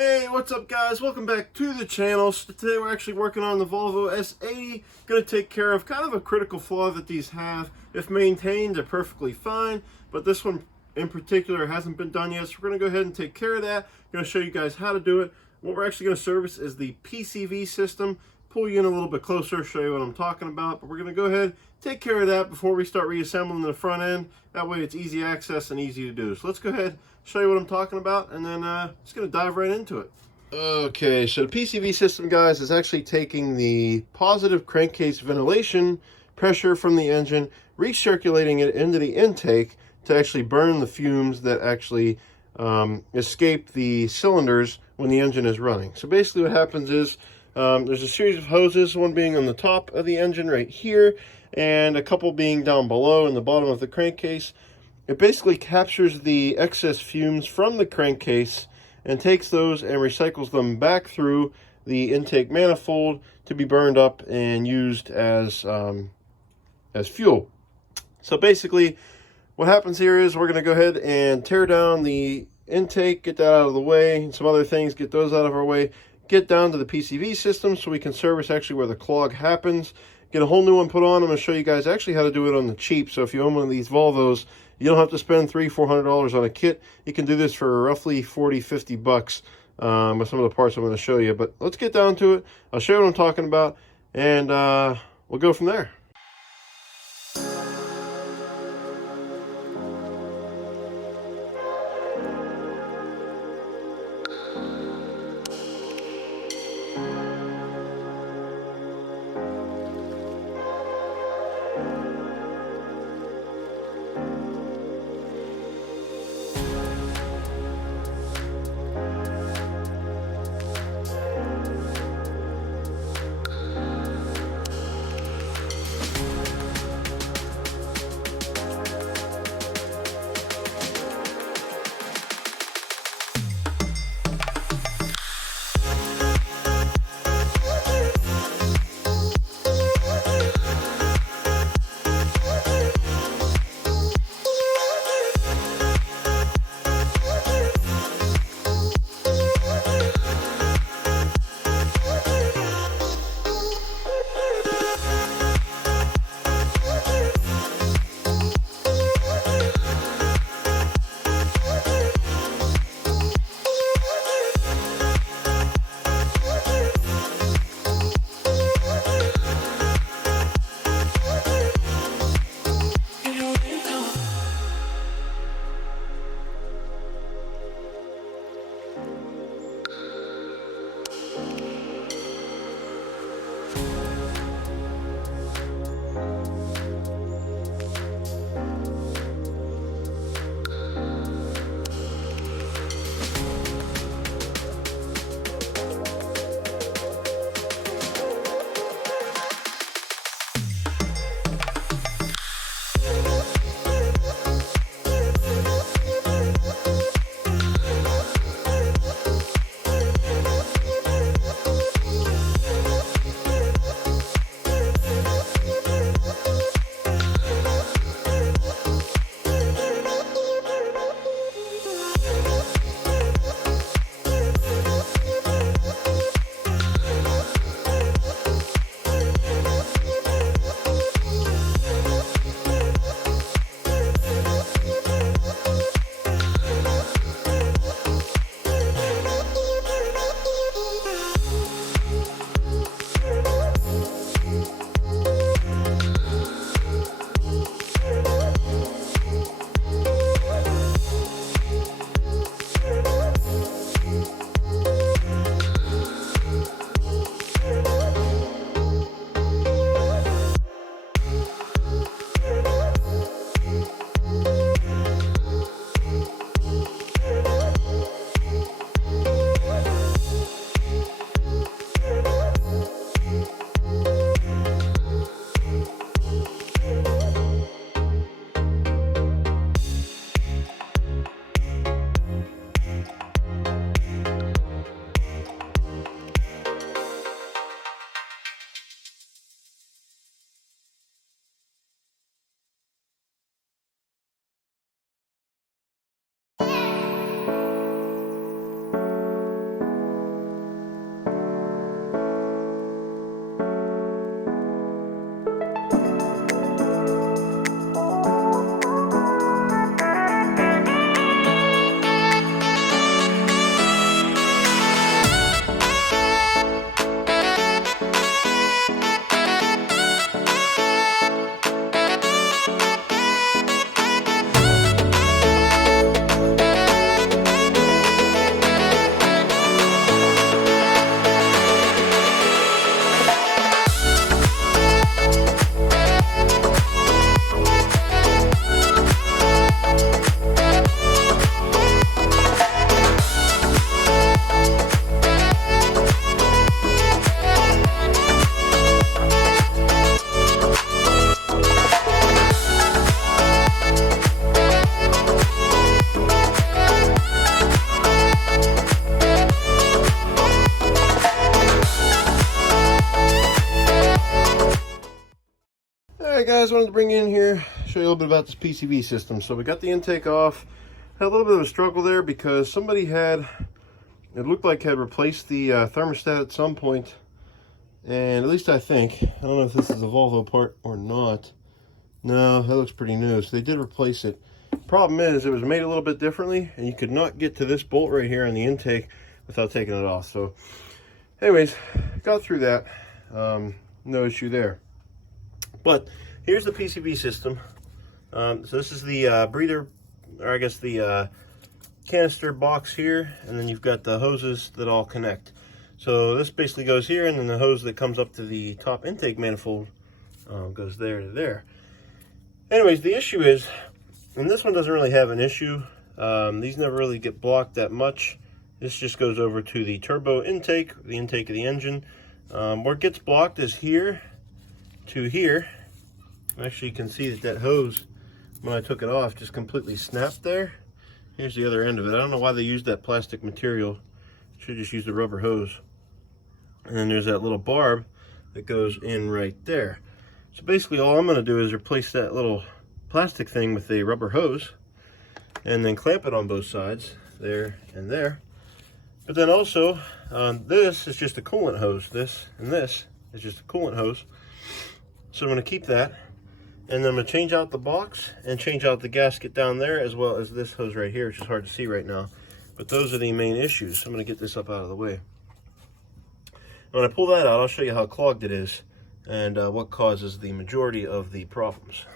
Hey, what's up guys? Welcome back to the channel. So today we're actually working on the Volvo S80. Going to take care of kind of a critical flaw that these have. If maintained, they're perfectly fine, but this one in particular hasn't been done yet, so we're going to go ahead and take care of that. I'm going to show you guys how to do it. What we're actually going to service is the PCV system. Pull you in a little bit closer, show you what I'm talking about, but we're going to go ahead, take care of that before we start reassembling the front end. That way it's easy access and easy to do. So let's go ahead, show you what I'm talking about, and then just going to dive right into it. Okay, so the PCV system, guys, is actually taking the positive crankcase ventilation pressure from the engine, recirculating it into the intake to actually burn the fumes that actually escape the cylinders when the engine is running. So basically what happens is there's a series of hoses, one being on the top of the engine right here, and a couple being down below in the bottom of the crankcase. It basically captures the excess fumes from the crankcase and takes those and recycles them back through the intake manifold to be burned up and used as fuel. So basically what happens here is we're going to go ahead and tear down the intake, get that out of the way, and some other things, get those out of our way, get down to the PCV system so we can service actually where the clog happens, get a whole new one put on. I'm going to show you guys actually how to do it on the cheap. So if you own one of these Volvos, you don't have to spend $300-400 on a kit. You can do this for roughly $40-50 bucks with some of the parts I'm going to show you. But let's get down to it. I'll show you what I'm talking about, and we'll go from there. guys, wanted to bring in here, show you a little bit about this PCV system. So we got the intake off. Had a little bit of a struggle there because somebody had, it looked like had replaced the thermostat at some point. And at least I think, I don't know if this is a Volvo part or not. No, that looks pretty new. So they did replace it. Problem is, it was made a little bit differently, and you could not get to this bolt right here on the intake without taking it off. So anyways, got through that. No issue there. But here's the PCV system. So this is the breather, or I guess the canister box here, and then you've got the hoses that all connect. So this basically goes here, and then the hose that comes up to the top intake manifold goes there to there. Anyways, the issue is, and this one doesn't really have an issue. These never really get blocked that much. This just goes over to the turbo intake, the intake of the engine. Where it gets blocked is here to here. Actually, you can see that hose, when I took it off, just completely snapped there. Here's the other end of it. I don't know why they used that plastic material. Should just use the rubber hose. And then there's that little barb that goes in right there. So basically all I'm going to do is replace that little plastic thing with a rubber hose and then clamp it on both sides, there and there. But then also, this is just a coolant hose. This and this is just a coolant hose. So I'm going to keep that. And then I'm going to change out the box and change out the gasket down there, as well as this hose right here, which is hard to see right now. But those are the main issues. So I'm going to get this up out of the way. When I pull that out, I'll show you how clogged it is and what causes the majority of the problems.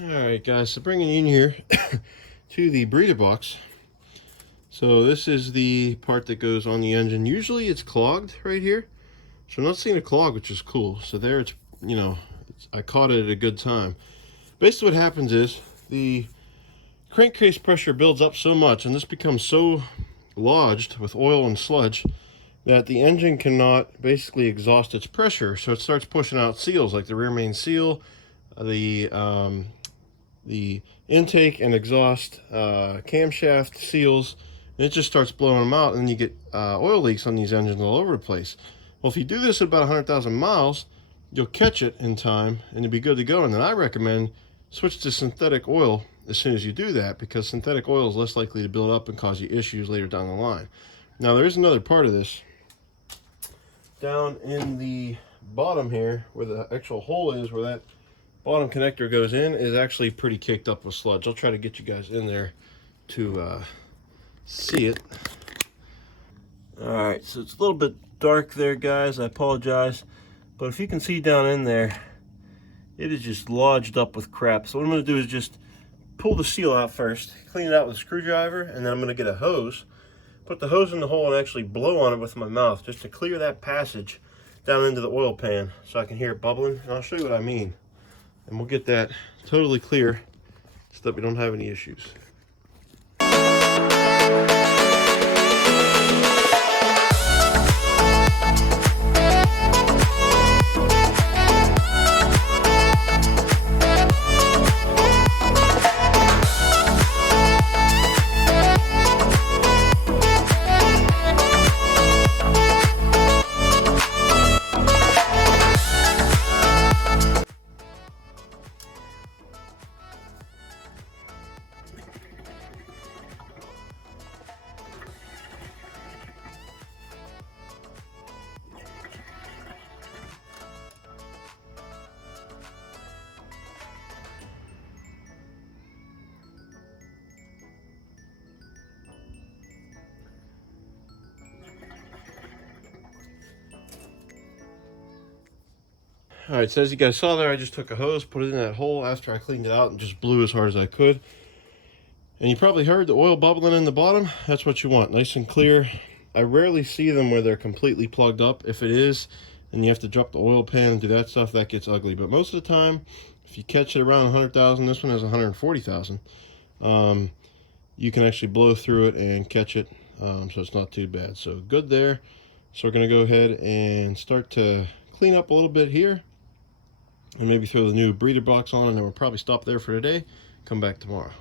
Alright guys, so bringing you in here to the breather box. So this is the part that goes on the engine. Usually it's clogged right here. So I'm not seeing a clog, which is cool. So there it's, you know, I caught it at a good time. Basically what happens is the crankcase pressure builds up so much, and this becomes so lodged with oil and sludge that the engine cannot basically exhaust its pressure. So it starts pushing out seals like the rear main seal, the intake and exhaust camshaft seals, and it just starts blowing them out, and then you get oil leaks on these engines all over the place. Well, if you do this at about 100,000 miles, you'll catch it in time and you'll be good to go. And then I recommend switch to synthetic oil as soon as you do that, because synthetic oil is less likely to build up and cause you issues later down the line. Now there is another part of this. Down in the bottom here, where the actual hole is, where that bottom connector goes in, is actually pretty kicked up with sludge. I'll try to get you guys in there to see it. Alright, so it's a little bit dark there, guys. I apologize. But if you can see down in there, it is just lodged up with crap. So what I'm going to do is just pull the seal out first, clean it out with a screwdriver, and then I'm going to get a hose, put the hose in the hole, and actually blow on it with my mouth just to clear that passage down into the oil pan so I can hear it bubbling. And I'll show you what I mean. And we'll get that totally clear so that we don't have any issues. Alright, so as you guys saw there, I just took a hose, put it in that hole after I cleaned it out, and just blew as hard as I could. And you probably heard the oil bubbling in the bottom. That's what you want, nice and clear. I rarely see them where they're completely plugged up. If it is, and you have to drop the oil pan and do that stuff, that gets ugly. But most of the time, if you catch it around 100,000, this one has 140,000, you can actually blow through it and catch it, so it's not too bad. So good there. So we're going to go ahead and start to clean up a little bit here, and maybe throw the new breather box on, and then we'll probably stop there for today, come back tomorrow.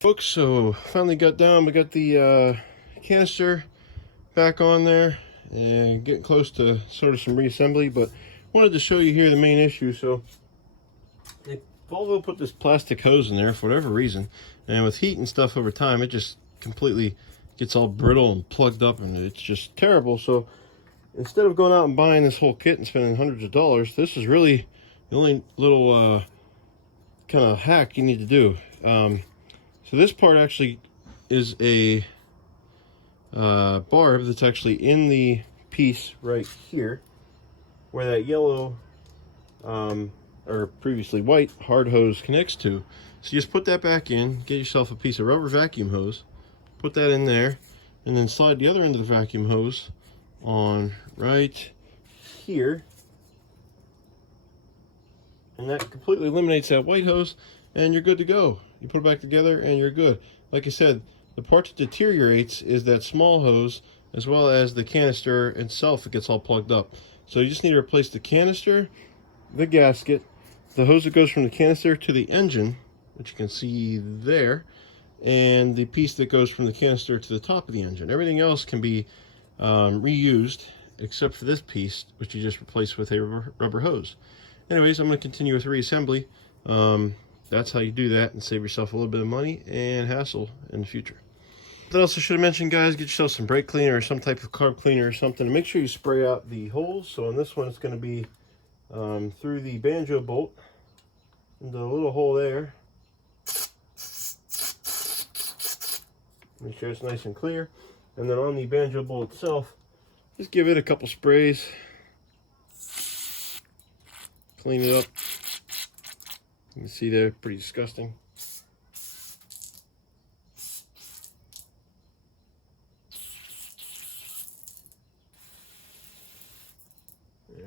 Folks, so finally got down. We got the canister back on there and getting close to sort of some reassembly, but wanted to show you here the main issue. So Volvo put this plastic hose in there for whatever reason, and with heat and stuff over time, it just completely gets all brittle and plugged up, and it's just terrible. So instead of going out and buying this whole kit and spending hundreds of dollars, this is really the only little kind of hack you need to do. So this part actually is a barb that's actually in the piece right here, where that yellow or previously white hard hose connects to. So you just put that back in, get yourself a piece of rubber vacuum hose, put that in there, and then slide the other end of the vacuum hose on right here, and that completely eliminates that white hose, and you're good to go. You put it back together and you're good. Like I said, the part that deteriorates is that small hose, as well as the canister itself. It gets all plugged up. So you just need to replace the canister, the gasket, the hose that goes from the canister to the engine, which you can see there, and the piece that goes from the canister to the top of the engine. Everything else can be reused, except for this piece, which you just replace with a rubber hose. Anyways, I'm going to continue with reassembly. That's how you do that and save yourself a little bit of money and hassle in the future. What else I should have mentioned, guys, get yourself some brake cleaner or some type of carb cleaner or something, and make sure you spray out the holes. So on this one, it's going to be through the banjo bolt, into a little hole there. Make sure it's nice and clear. And then on the banjo bolt itself, just give it a couple sprays. Clean it up. You can see they're pretty disgusting.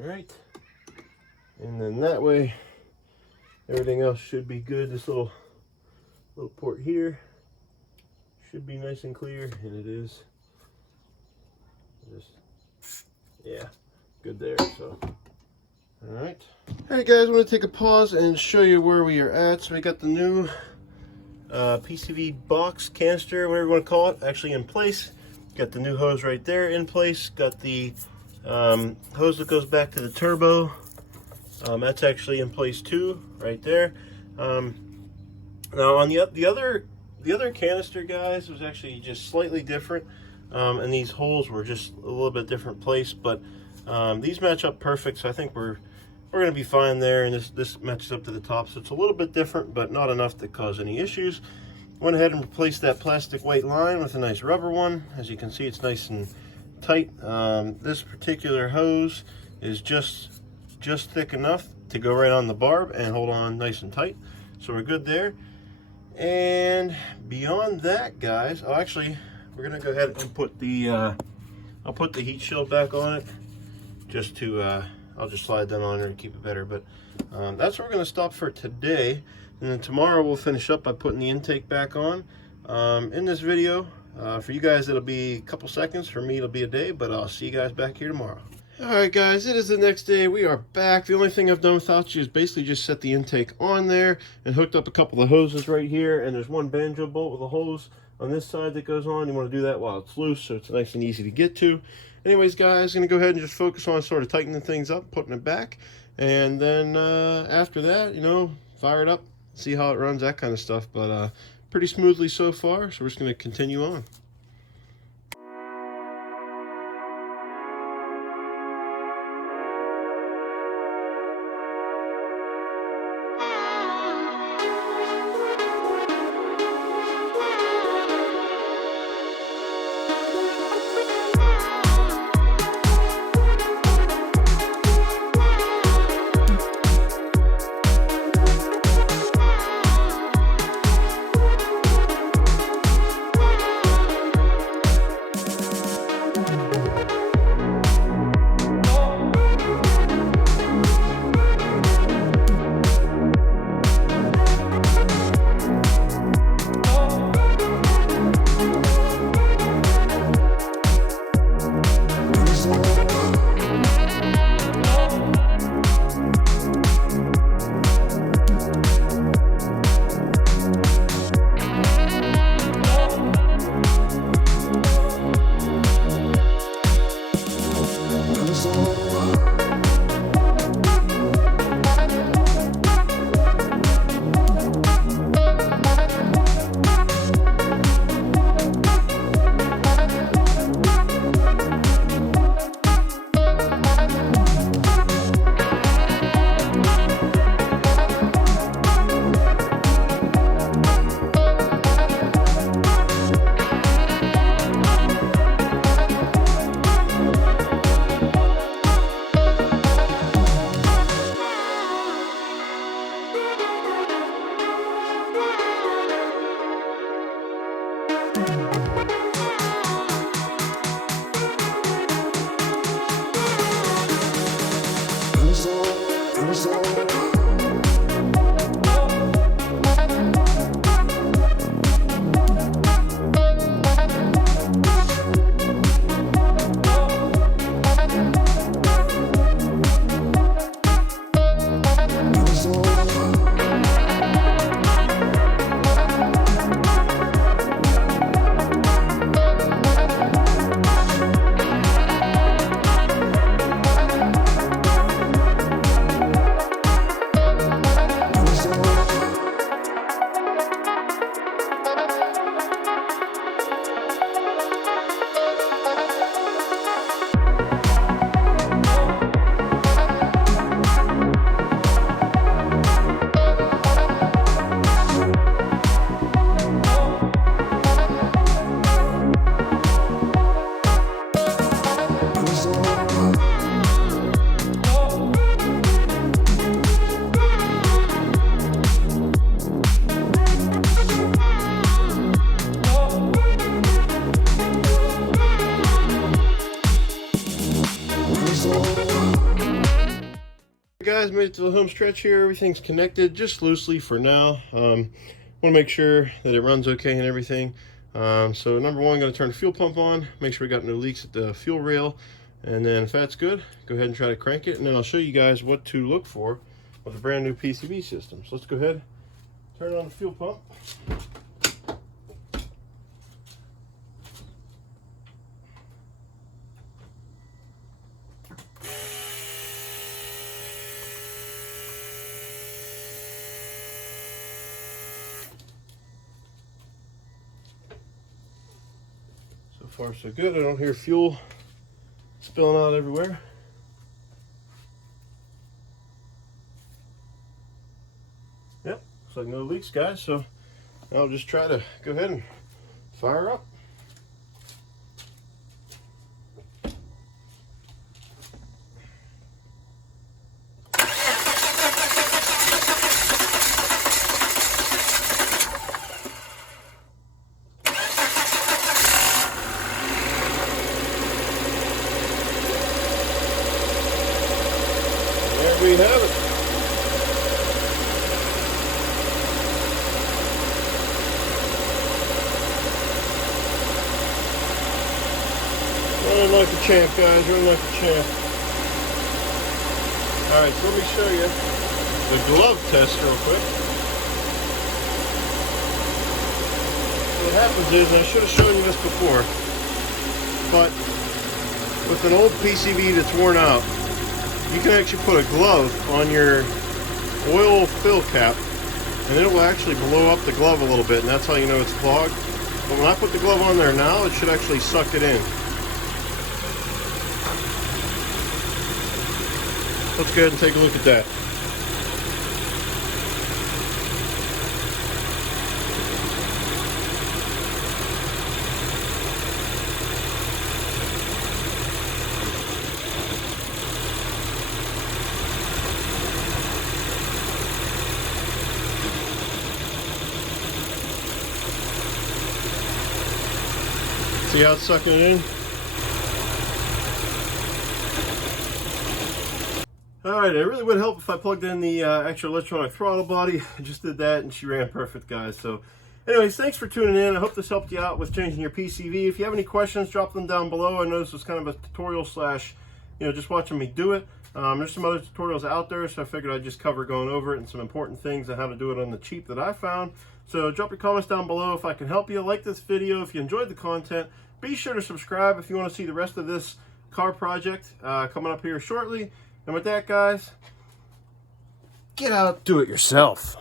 Alright. And then that way, everything else should be good. This little port here should be nice and clear, and it is. Just, yeah, good there. So. Alright. Alright guys, I'm going to take a pause and show you where we are at. So we got the new PCV box, canister, whatever you want to call it, actually in place. Got the new hose right there in place. Got the hose that goes back to the turbo. That's actually in place too, right there. Now on the other canister, guys, was actually just slightly different, and these holes were just a little bit different place, but these match up perfect, so I think we're going to be fine there, and this matches up to the top, so it's a little bit different, but not enough to cause any issues. Went ahead and replaced that plastic white line with a nice rubber one. As you can see, it's nice and tight. This particular hose is just thick enough to go right on the barb and hold on nice and tight, so we're good there. And beyond that, guys, actually, we're going to go ahead and put the I'll put the heat shield back on it, just to I'll just slide that on there to keep it better. But that's where we're going to stop for today. And then tomorrow we'll finish up by putting the intake back on. In this video, for you guys it'll be a couple seconds, for me it'll be a day, but I'll see you guys back here tomorrow. Alright guys, it is the next day. We are back. The only thing I've done without you is basically just set the intake on there and hooked up a couple of hoses right here, and there's one banjo bolt with a hose on this side that goes on. You want to do that while it's loose so it's nice and easy to get to. Anyways guys, going to go ahead and just focus on sort of tightening things up, putting it back, and then after that, you know, fire it up, see how it runs, that kind of stuff. But pretty smoothly so far, so we're just going to continue on. Guys, made it to the home stretch here. Everything's connected just loosely for now. Want to make sure that it runs okay and everything. So number one, going to turn the fuel pump on, make sure we got no leaks at the fuel rail, and then if that's good, go ahead and try to crank it, and then I'll show you guys what to look for with a brand new PCV system. So let's go ahead, turn on the fuel pump. So far so good. I don't hear fuel spilling out everywhere. Yep, looks like no leaks, guys. So I'll just try to go ahead and fire up. There we have it. Running like a champ, guys. Running like a champ. Alright, so let me show you the glove test real quick. What happens is, and I should have shown you this before, but with an old PCV that's worn out, you can actually put a glove on your oil fill cap, and it will actually blow up the glove a little bit, and that's how you know it's clogged. But when I put the glove on there now, it should actually suck it in. Let's go ahead and take a look at that. See how it's sucking it in? Alright, it really would help if I plugged in the extra electronic throttle body. I just did that and she ran perfect, guys. So anyways, thanks for tuning in. I hope this helped you out with changing your PCV. If you have any questions, drop them down below. I know this was kind of a tutorial slash, just watching me do it. There's some other tutorials out there, so I figured I'd just cover going over it and some important things on how to do it on the cheap that I found. So drop your comments down below if I can help you. Like this video if you enjoyed the content. Be sure to subscribe if you want to see the rest of this car project coming up here shortly. And with that, guys, get out, do it yourself.